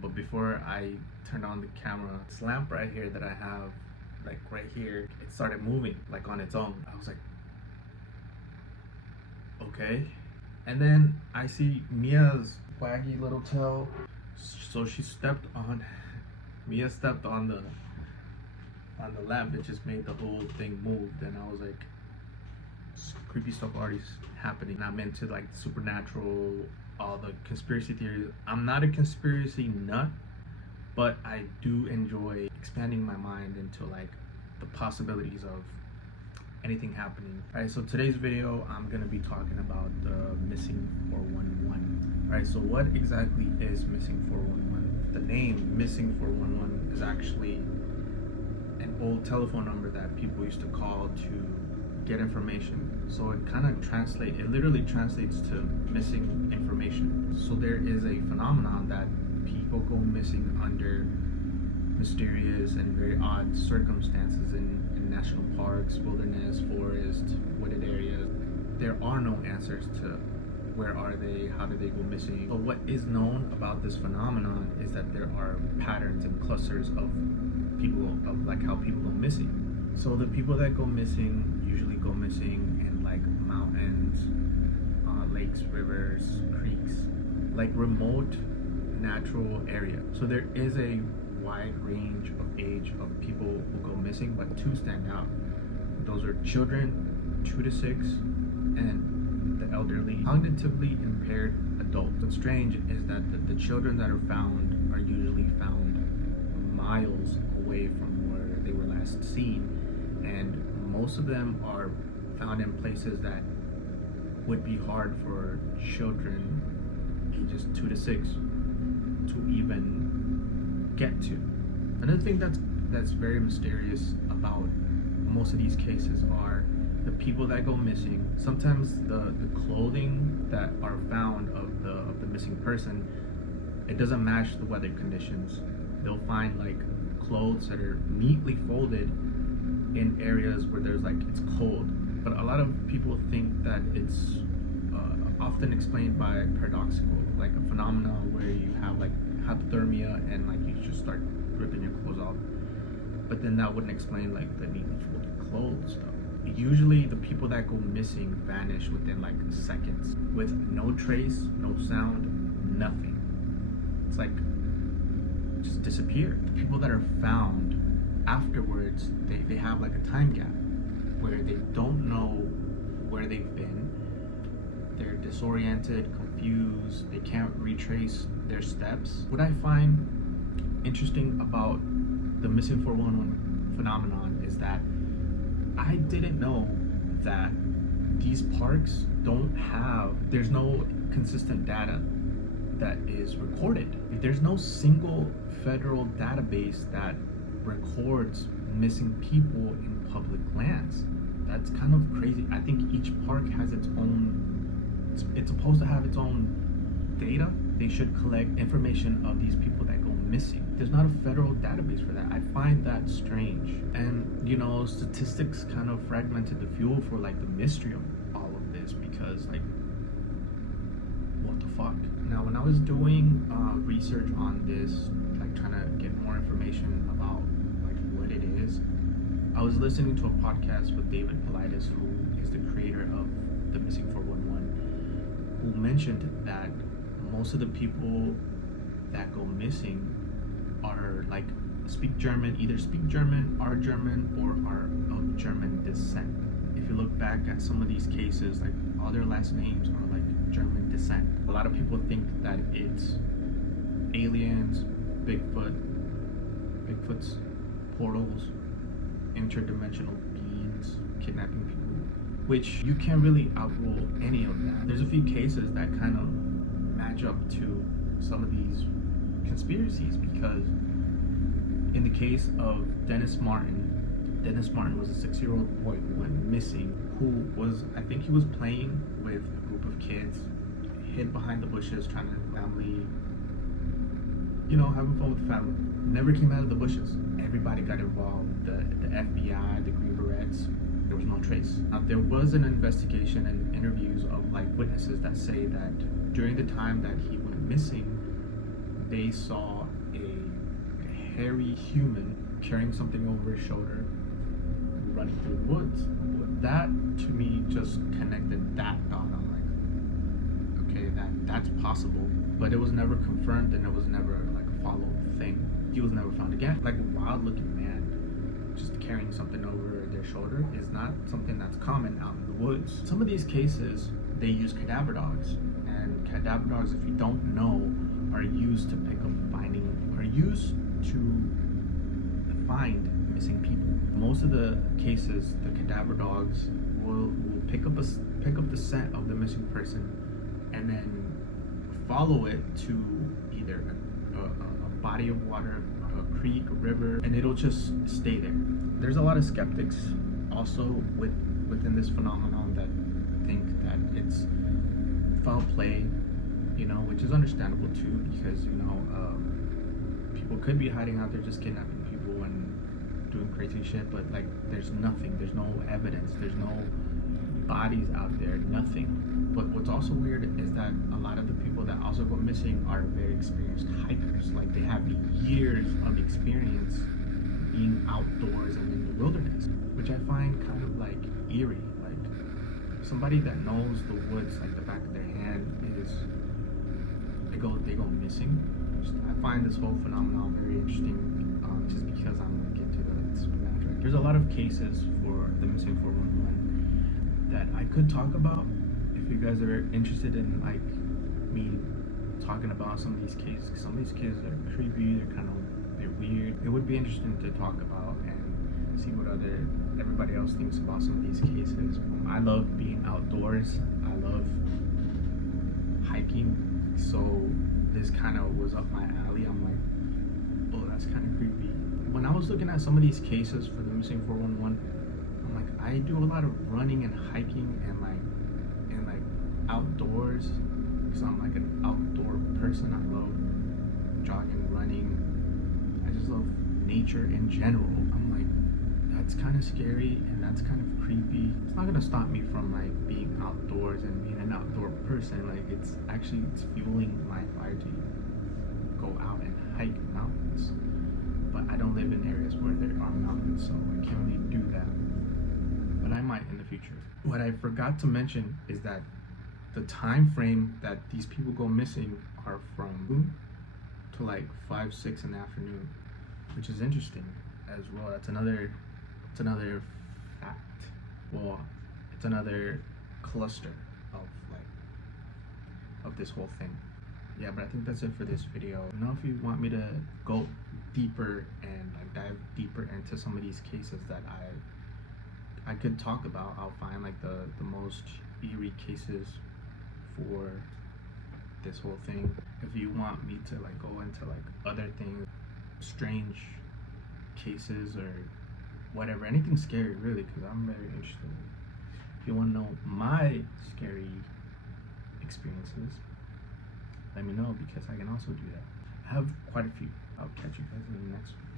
But before I turned on the camera, this lamp right here that I have, like right here, it started moving like on its own. I was like, okay. And then I see Mia's waggy little tail. So she stepped on, Mia stepped on the lamp. It just made the whole thing move. Then I was like, creepy stuff already happening. I'm into like the supernatural, all the conspiracy theories. I'm not a conspiracy nut, but I do enjoy expanding my mind into like the possibilities of anything happening. Alright, so today's video I'm gonna be talking about the missing 411. Alright, so what exactly is missing 411? The name missing 411 is actually an old telephone number that people used to call to get information. So it kind of literally translates to missing information. So there is a phenomenon that people go missing under mysterious and very odd circumstances in national parks, wilderness, forest, wooded areas. There are no answers to where are they, how did they go missing. But what is known about this phenomenon is that there are patterns and clusters of people, of like how people go missing. So the people that go missing usually go missing in like mountains, lakes, rivers, creeks, like remote natural area. So there is a wide range of age of people who go missing, but two stand out. Those are children 2 to 6 and the elderly, cognitively impaired adults. What's strange is that the children that are found are usually found miles away from where they were last seen, and most of them are found in places that would be hard for children ages 2 to 6 to even get to. Another thing that's very mysterious about most of these cases are the people that go missing. Sometimes the clothing that are found of the missing person, it doesn't match the weather conditions. They'll find like clothes that are neatly folded in areas where there's like it's cold, but a lot of people think that it's often explained by paradoxical, like a phenomenon where you have like hypothermia and like you just start ripping your clothes off, but then that wouldn't explain like the neatly folded clothes stuff. Usually the people that go missing vanish within like seconds with no trace, no sound, nothing. It's like just disappear. The people that are found afterwards, they have like a time gap where they don't know where they've been. They're disoriented, confused, they can't retrace their steps. What I find interesting about the missing 411 phenomenon is that I didn't know that these parks there's no consistent data that is recorded. There's no single federal database that records missing people in public lands. That's kind of crazy. I think each park has its own, it's supposed to have its own data. They should collect information of these people that go missing. There's not a federal database for that. I find that strange. And you know, statistics kind of fragmented the fuel for like the mystery of all of this, because like, what the fuck? Now when I was doing research on this, like trying to get more information about like what it is, I was listening to a podcast with David Paulides, who is the creator of the Missing 411, who mentioned that most of the people that go missing are like speak German, either speak German, are German, or are of German descent. If you look back at some of these cases, like all their last names are like German descent. A lot of people think that it's aliens, Bigfoot's portals, interdimensional beings kidnapping people, which you can't really outrule any of that. There's a few cases that kind of match up to some of these conspiracies, because in the case of Dennis Martin was a 6-year-old boy who went missing, who was, I think he was playing with a group of kids, hid behind the bushes, trying to family, you know, having fun with the family. Never came out of the bushes. Everybody got involved. The FBI, the Green Berets. There was no trace. Now there was an investigation and interviews of like witnesses that say that during the time that he went missing, they saw a hairy human carrying something over his shoulder running through the woods. That to me just connected that dot. I'm like, okay, that's possible, but it was never confirmed, and it was never like a follow thing. He was never found again. Like a wild looking man just carrying something over their shoulder is not something that's common out in the woods. Some of these cases, they use cadaver dogs, and cadaver dogs, if you don't know, are used to find missing people. Most of the cases, the cadaver dogs will pick up the scent of the missing person and then follow it to either a body of water, a creek, a river, and it'll just stay there. There's a lot of skeptics also within this phenomenon that think that it's foul play, you know, which is understandable too, because people could be hiding out there just kidnapping people and doing crazy shit, but like there's no evidence, there's no bodies out there, nothing. But what's also weird is that a lot of the people that also go missing are very experienced hikers. Like they have years of experience being outdoors and in the wilderness, which I find kind of like eerie. Like somebody that knows the woods like the back of their hand they go missing. I find this whole phenomenon very interesting, just because I'm like into the supernatural. There's a lot of cases for the missing 411 that I could talk about if you guys are interested in like me talking about some of these cases. Some of these cases are creepy, they're weird. It would be interesting to talk about and see what everybody else thinks about some of these cases. I love being outdoors. I love hiking, so this kind of was up my alley. I'm like, oh, that's kind of creepy. When I was looking at some of these cases for the missing 411, I'm like, I do a lot of running and hiking and like outdoors, because I'm like an outdoor person. I love jogging, running. I just love nature in general. I'm like, that's kind of scary and that's kind of creepy. It's not gonna stop me from like being outdoors and being an outdoor person. Like it's fueling my fire to go out and hike mountains. But I don't live in areas where there are mountains, so I can't really do that. But I might in the future. What I forgot to mention is that the time frame that these people go missing are from noon to like 5, 6 in the afternoon, which is interesting as well. It's another fact. Well, it's another cluster of this whole thing. Yeah, but I think that's it for this video. You know, if you want me to go deeper and like dive deeper into some of these cases that I could talk about, I'll find like the most eerie cases for this whole thing. If you want me to like go into like other things, strange cases or whatever, anything scary really, because I'm very interested. If you want to know my scary experiences, let me know, because I can also do that. I have quite a few. I'll catch you guys in the next one.